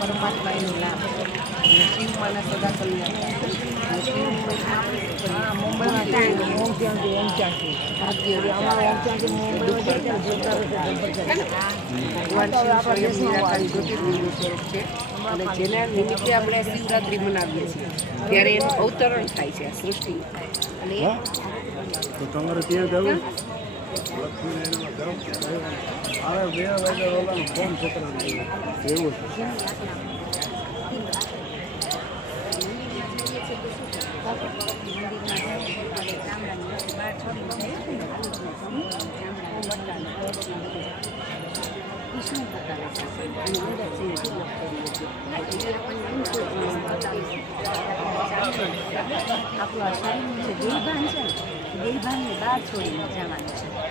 परमात्मा लाभ शिव माना सदा कल्याण मुंबई में ओम शांति भगवान शिव निराकारी ज्योतिर्लिंग स्वरूप है અને જેના નિમિત્તે આપણે શિવરાત્રિ મનાવીએ છીએ ત્યારે એનું અવતરણ થાય છે આ સૃષ્ટિ અને તો તમારે ત્યાં જવું અરે 2 વાગે ઓલાનો ફોન છોકરા એવું છે આપણું આ શરીરનું જે દેહભાન છે ને દેહભાનની બહાર છોડીને જવાનું છે.